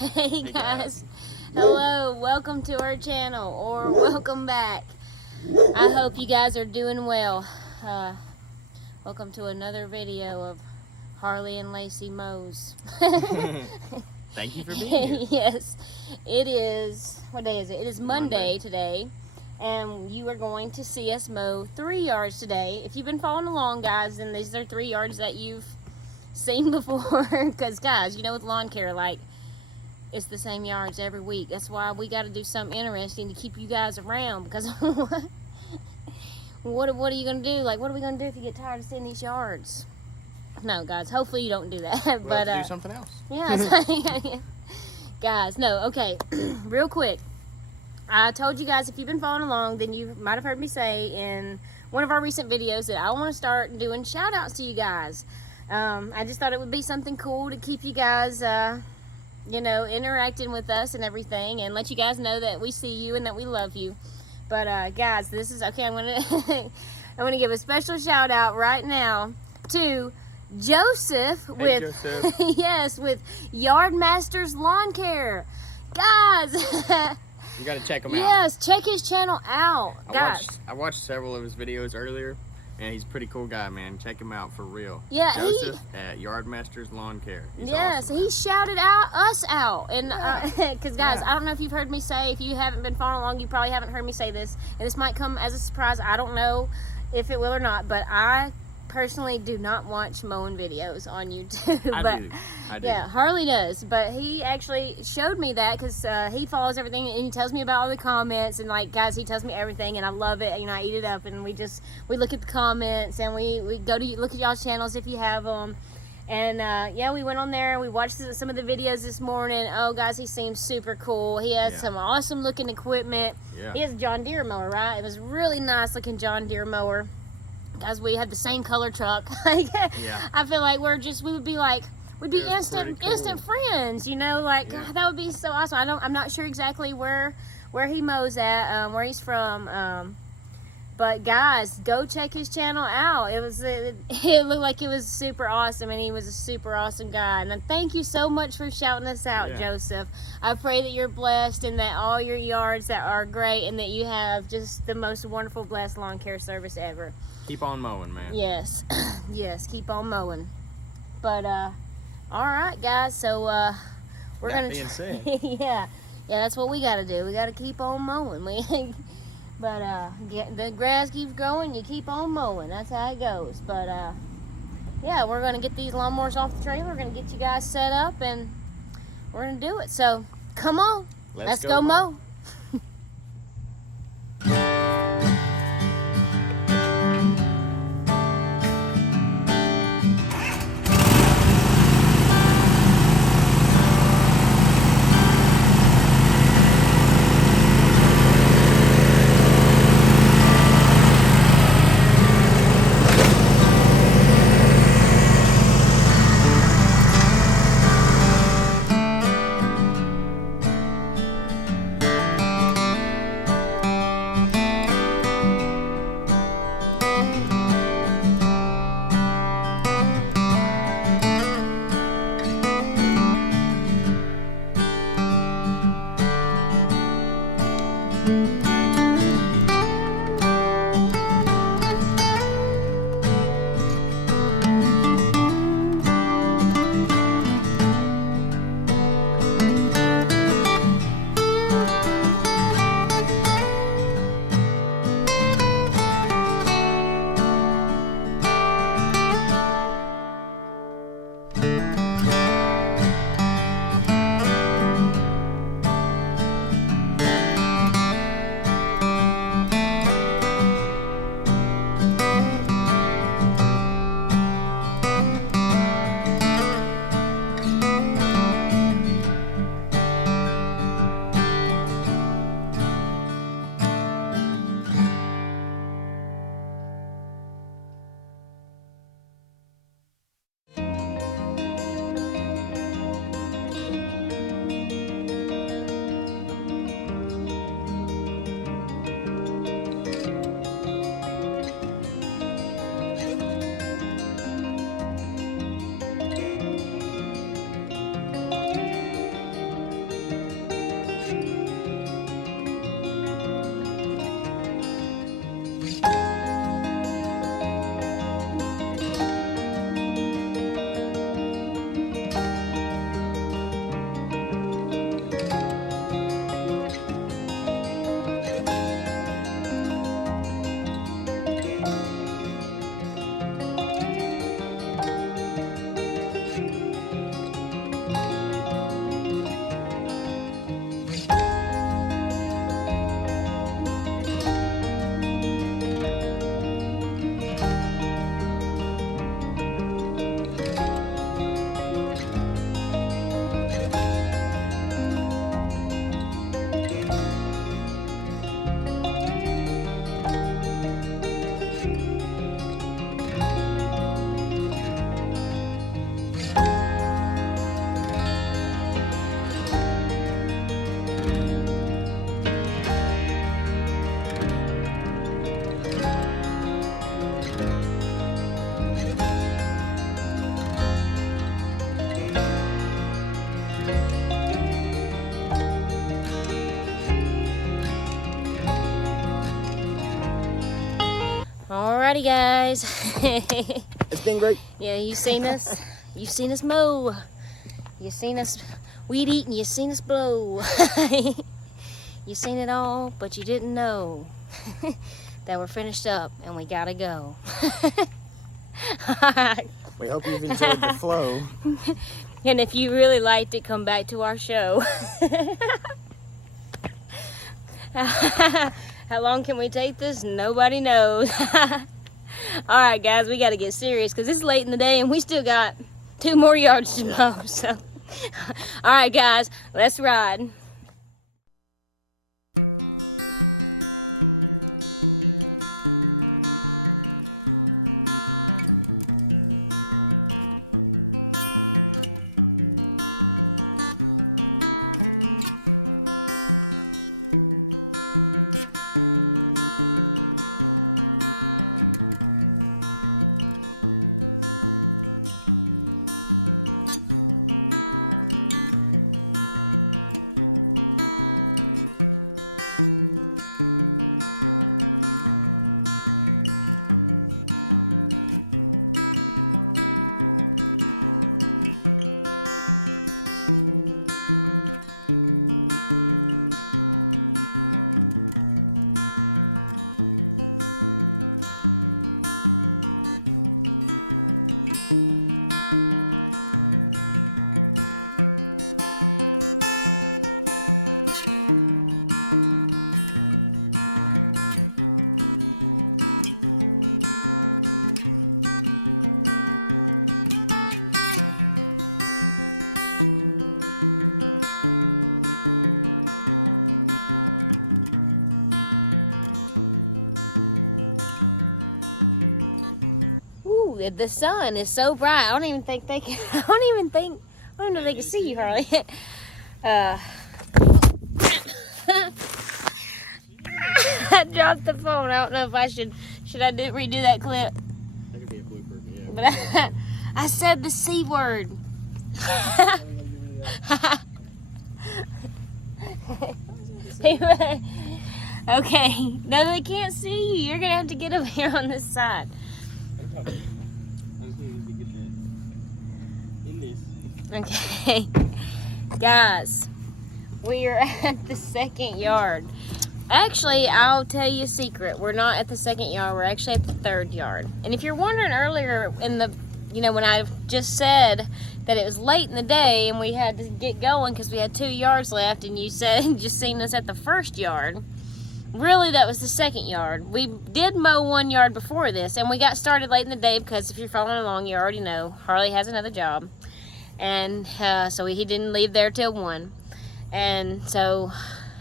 Hey guys, hello, welcome to our channel, or welcome back. I hope you guys are doing well. Welcome to another video of Harley and Lacey mows. Thank you for being here. Yes, it is, what day is it? It is Monday today, and you are going to see us mow 3 yards today. If you've been following along, guys, then these are 3 yards that you've seen before, because guys, you know, with lawn care, like, it's the same yards every week. That's why we got to do something interesting to keep you guys around, because what are you going to do? Like, what are we going to do if you get tired of seeing these yards? No, guys, hopefully you don't do that. We'll but have to do something else. Yeah. Guys, no, okay, real quick. I told you guys, if you've been following along, then you might have heard me say in one of our recent videos that I want to start doing shout outs to you guys. I just thought it would be something cool to keep you guys you know, interacting with us and everything, and let you guys know that we see you and that we love you. But guys, this is okay. I'm gonna give a special shout out right now to Joseph with Joseph. yes, with Yardmasters Lawn Care, guys. You gotta check him out. Yes, check his channel out, guys. I watched several of his videos earlier, and he's a pretty cool guy, man. Check him out for real. Yeah, Joseph at Yardmasters Lawn Care. He's yes, awesome, he shouted us out, and because guys, Yeah. I don't know if you've heard me say. If you haven't been following along, you probably haven't heard me say this, and this might come as a surprise. I don't know if it will or not, but I personally do not watch mowing videos on YouTube. I do. Yeah, Harley does, but he actually showed me that because he follows everything, and he tells me about all the comments, and like, guys, he tells me everything, and I love it. You know, I eat it up, and we look at the comments, and we go to look at y'all's channels if you have them. And yeah, we went on there and we watched some of the videos this morning. Oh, guys, he seems super cool. He has some awesome looking equipment. Yeah. He has a John Deere mower, right? It was a really nice looking John Deere mower. Guys, we had the same color truck. Like, Yeah. I feel like we'd be instant friends, you know, like, God, that would be so awesome. I'm not sure exactly where he mows at, where he's from, but guys, go check his channel out. It looked like it was super awesome, and he was a super awesome guy. And thank you so much for shouting us out, Joseph. I pray that you're blessed, and that all your yards that are great, and that you have just the most wonderful, blessed lawn care service ever. Keep on mowing, man. Yes, yes, keep on mowing. But all right, guys. So we're That gonna being said. yeah, that's what we gotta do. We gotta keep on mowing. But the grass keeps growing. You keep on mowing. That's how it goes. But yeah, we're gonna get these lawnmowers off the trailer. We're gonna get you guys set up, and we're gonna do it. So come on, let's go mow. Alrighty, guys. It's been great. Yeah, you seen us. You seen us mow. You seen us weed eat, and you seen us blow. You seen it all, but you didn't know that we're finished up and we gotta go. We hope you've enjoyed the flow. And if you really liked it, come back to our show. How long can we take this? Nobody knows. Alright, guys, we got to get serious because it's late in the day and we still got 2 more yards to mow. So, alright, guys, let's ride. The sun is so bright. I don't even think they can. I don't even know if they can see you, Harley. I dropped the phone. I don't know if I should I redo that clip. That could be a blooper, yeah. But I said the C word. Okay. No, they can't see you. You're gonna have to get over here on this side. I just needed to get that in this. Okay, guys, we are at the second yard. Actually, I'll tell you a secret. We're not at the second yard. We're actually at the third yard. And if you're wondering earlier in the, when I just said that it was late in the day and we had to get going because we had 2 yards left, and you said just seen us at the first yard. Really, that was the second yard. We did mow 1 yard before this, and we got started late in the day because if you're following along, you already know Harley has another job. And so he didn't leave there till 1. And so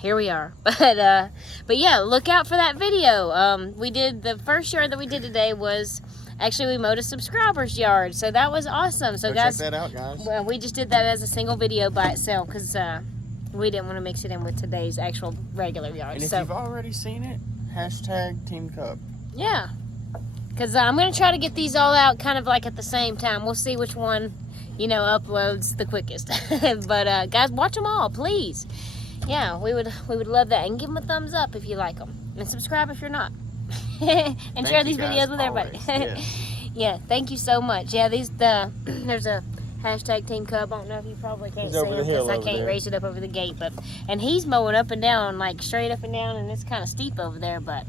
here we are. But yeah, look out for that video. We did the first yard that we did today was actually we mowed a subscriber's yard. So that was awesome. So guys, check that out, guys. Well, we just did that as a single video by itself because we didn't want to mix it in with today's actual regular yard. And if you've already seen it, hashtag Team Cub. Yeah. Because I'm going to try to get these all out kind of like at the same time. We'll see which one, uploads the quickest. But guys, watch them all, please. Yeah, we would love that. And give them a thumbs up if you like them. And subscribe if you're not. And share these videos with everybody. Yeah, thank you so much. Yeah, there's a hashtag Team Cub. I don't know if you probably can't see him because I can't raise it up over the gate. And he's mowing up and down, like straight up and down, and it's kind of steep over there, but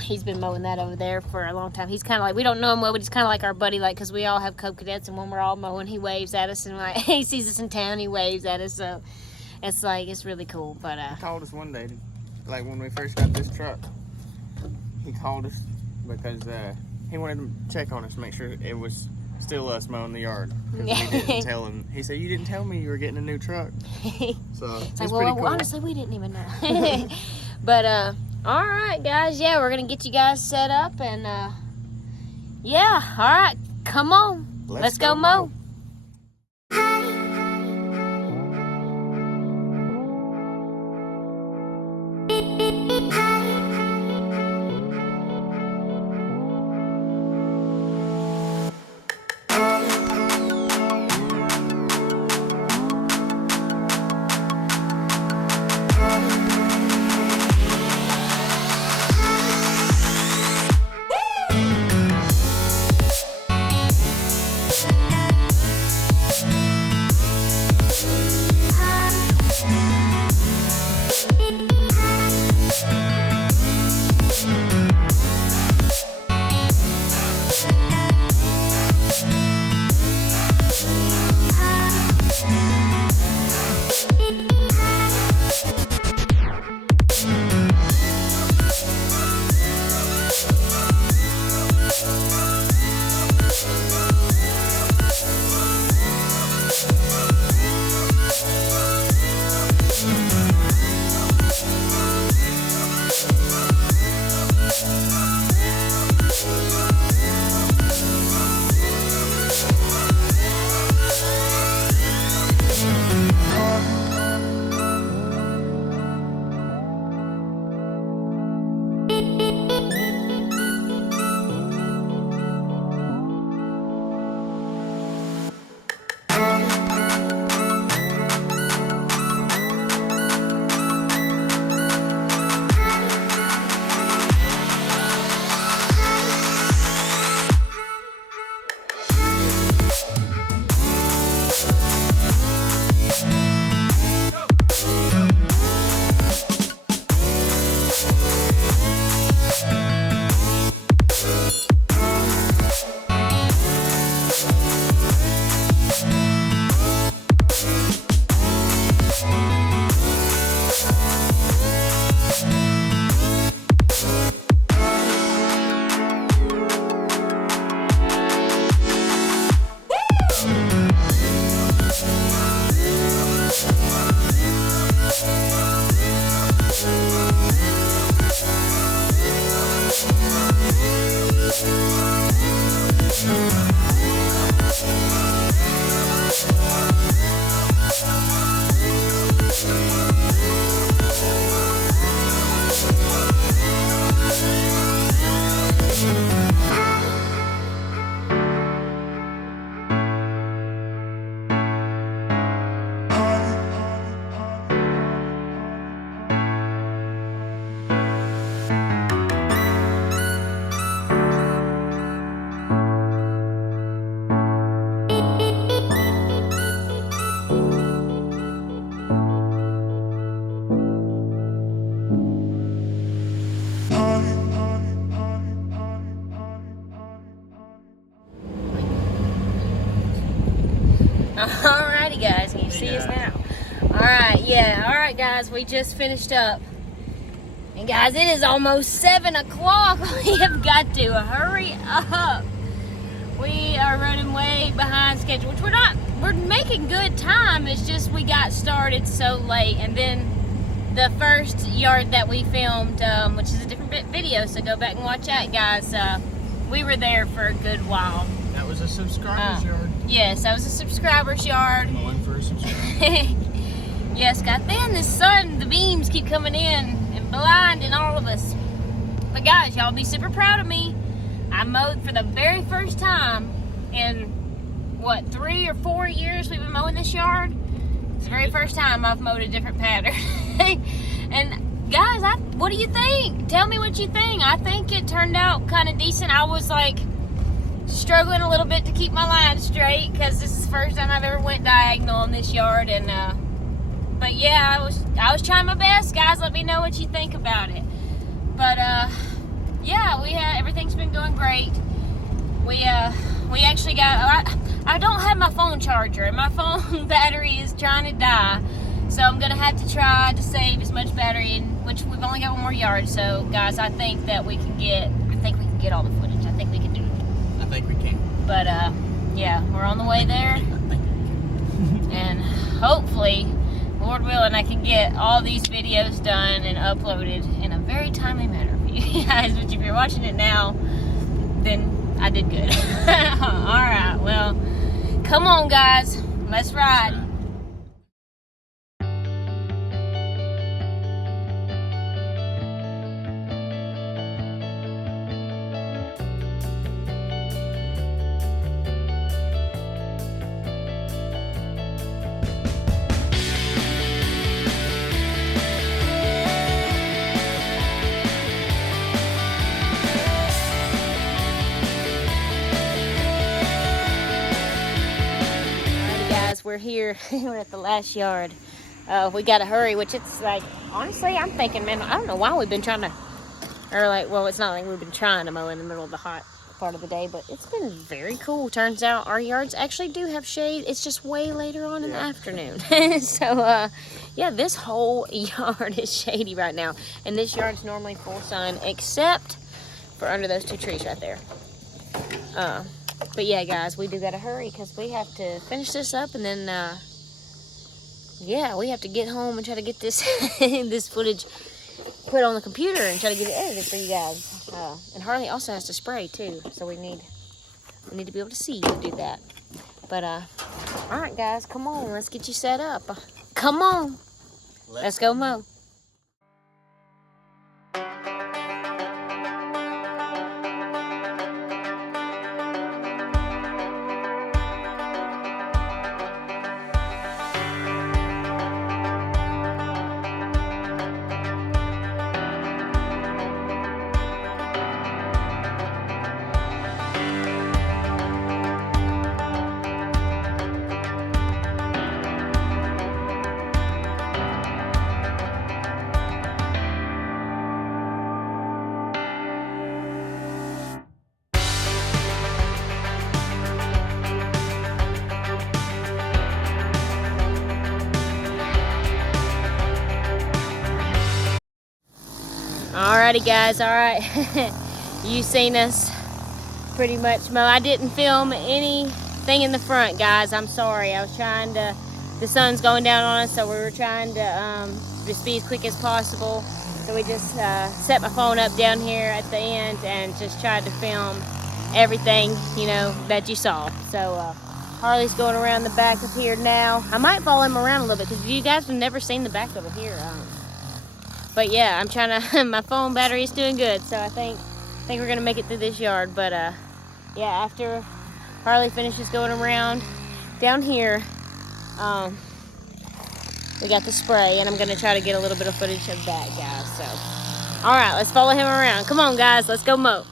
he's been mowing that over there for a long time. He's kind of like, we don't know him well, but he's kind of like our buddy, like, because we all have Cubcadets, and when we're all mowing, he waves at us, and like, he sees us in town, he waves at us, so it's like, it's really cool. But he called us one day, like when we first got this truck, he called us because he wanted to check on us, make sure it was still us mowing the yard. We didn't tell him. He said, you didn't tell me you were getting a new truck. So it's like, well, cool. Honestly, we didn't even know. But all right, guys. Yeah, we're gonna get you guys set up, and yeah. All right, come on. Let's go mow. Alrighty, guys, can you see us now? Alright, yeah, alright, guys, we just finished up. And, guys, it is almost 7 o'clock. We have got to hurry up. We are running way behind schedule, which we're making good time. It's just we got started so late. And then the first yard that we filmed, which is a different video, so go back and watch that, guys. We were there for a good while. That was a subscriber's yard. Yes, that was a subscriber's yard. Mowing for a subscriber. Yes, God, then the sun, the beams keep coming in and blinding all of us. But guys, y'all be super proud of me. I mowed for the very first time in, what, 3 or 4 years we've been mowing this yard? It's the very first time I've mowed a different pattern. And guys, what do you think? Tell me what you think. I think it turned out kind of decent. I was like struggling a little bit to keep my line straight because this is the first time I've ever went diagonal in this yard. And but yeah, I was trying my best, guys. Let me know what you think about it. But yeah, everything's been going great. We actually got. I don't have my phone charger, and my phone battery is trying to die. So I'm gonna have to try to save as much battery, which we've only got 1 more yard. So guys, I think we can get all the footage. I think we can do it. I think we can. But yeah, we're on the way there, and hopefully, Lord willing, I can get all these videos done and uploaded in a very timely manner for you guys. But if you're watching it now, then I did good. All right, well, come on, guys, let's ride. Guys, we're here. We're at the last yard. We gotta hurry, which it's like, honestly, I'm thinking, man, I don't know why we've been trying to, well, it's not like we've been trying to mow in the middle of the hot part of the day, but it's been very cool. Turns out our yards actually do have shade. It's just way later on in the afternoon. So, yeah, this whole yard is shady right now. And this yard's normally full sun, except for under those 2 trees right there. But yeah, guys, we do gotta hurry because we have to finish this up, and then yeah, we have to get home and try to get this this footage put on the computer and try to get it edited for you guys. And Harley also has to spray too, so we need to be able to see to do that. But all right, guys, come on, let's get you set up. Come on, let's go mow. Alrighty, guys, alright. You seen us pretty much mow. I didn't film anything in the front, guys. I'm sorry. I was trying to, the sun's going down on us, so we were trying to just be as quick as possible. So we just set my phone up down here at the end and just tried to film everything, you know, that you saw. So Harley's going around the back of here now. I might follow him around a little bit because you guys have never seen the back of it here. But yeah, I'm trying to, my phone battery is doing good, so I think we're going to make it through this yard. But yeah, after Harley finishes going around down here, we got the spray, and I'm going to try to get a little bit of footage of that, guys. So, all right, let's follow him around. Come on, guys, let's go mow.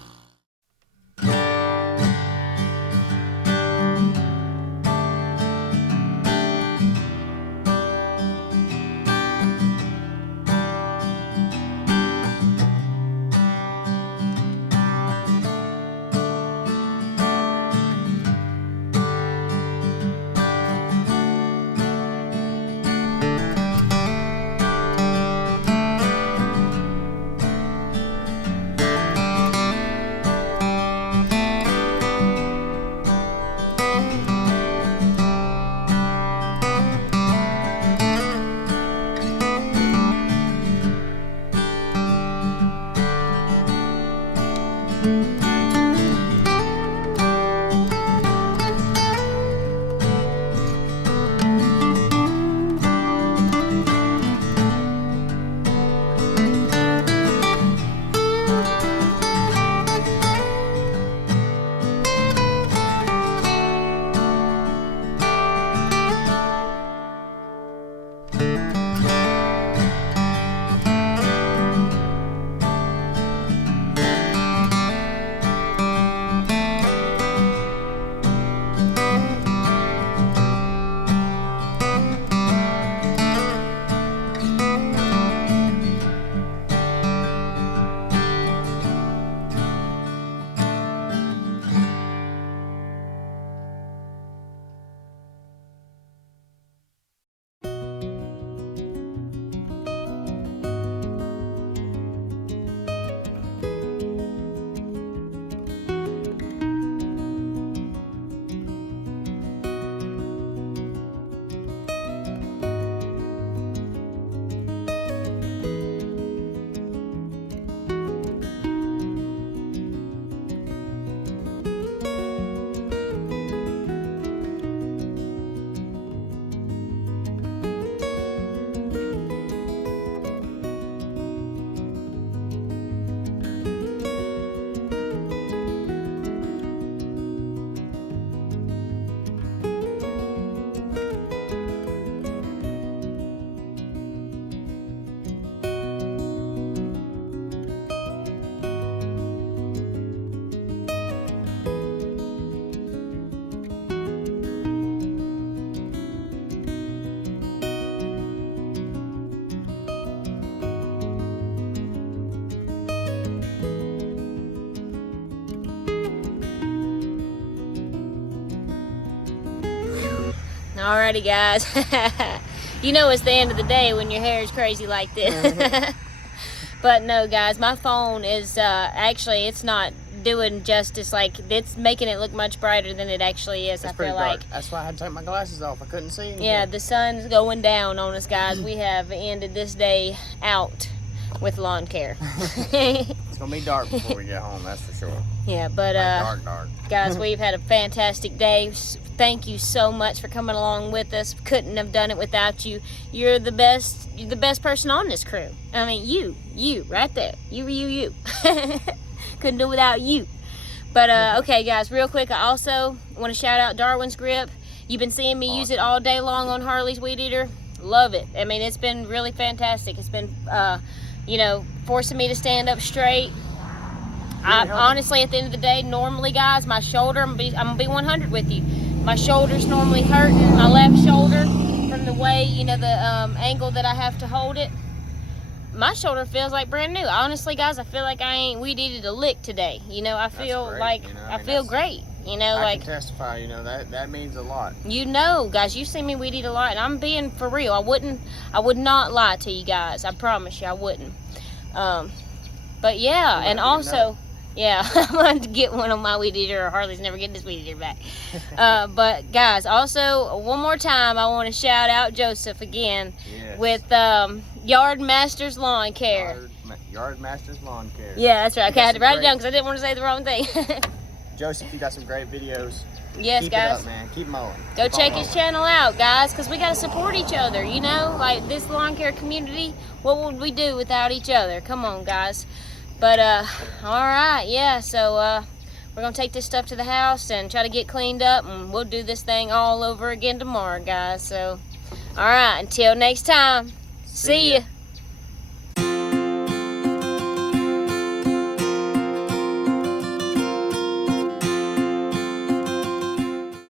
Alrighty, guys. You know it's the end of the day when your hair is crazy like this. But no, guys, my phone is actually, it's not doing justice. Like, it's making it look much brighter than it actually is. It's I pretty feel dark. like. That's why I had to take my glasses off. I couldn't see anything. Yeah, the sun's going down on us, guys. We have ended this day out with lawn care. It's gonna be dark before we get home, that's for sure. Yeah, but dark. guys, we've had a fantastic day. Thank you so much for coming along with us. Couldn't have done it without you. You're the best. You're the best person on this crew. I mean, you right there. You. Couldn't do it without you. But okay, guys, real quick, I also want to shout out Darwin's Grip. You've been seeing me use it all day long on Harley's Weed Eater. Love it. I mean, it's been really fantastic. It's been you know, forcing me to stand up straight. I honestly, at the end of the day, normally, guys, my shoulder, I'm gonna be 100 with you. My shoulder's normally hurting, my left shoulder, from the way, you know, the angle that I have to hold it. My shoulder feels like brand new. Honestly, guys, I feel like I ain't weed eated a lick today. You know, I feel great, like, you know? I feel great. You know, I can testify, you know, that means a lot. You know, guys, you've seen me weed eat a lot, and I'm being for real. I would not lie to you guys. I promise you, I wouldn't. But yeah, and also, yeah, I'm going to get one on my weed eater, or Harley's never getting this weed eater back. But guys, also, one more time, I want to shout out Joseph again with Yard Masters Lawn Care. Yard Masters Lawn Care. Yeah, that's right. Okay, I had to write it down because I didn't want to say the wrong thing. Joseph, you got some great videos. Yes, Keep guys. it up, man. Keep them on. Go check his channel out, guys, because we got to support each other, you know? Like, this lawn care community, what would we do without each other? Come on, guys. But, alright, yeah, so, we're going to take this stuff to the house and try to get cleaned up, and we'll do this thing all over again tomorrow, guys. So, alright, until next time, see ya.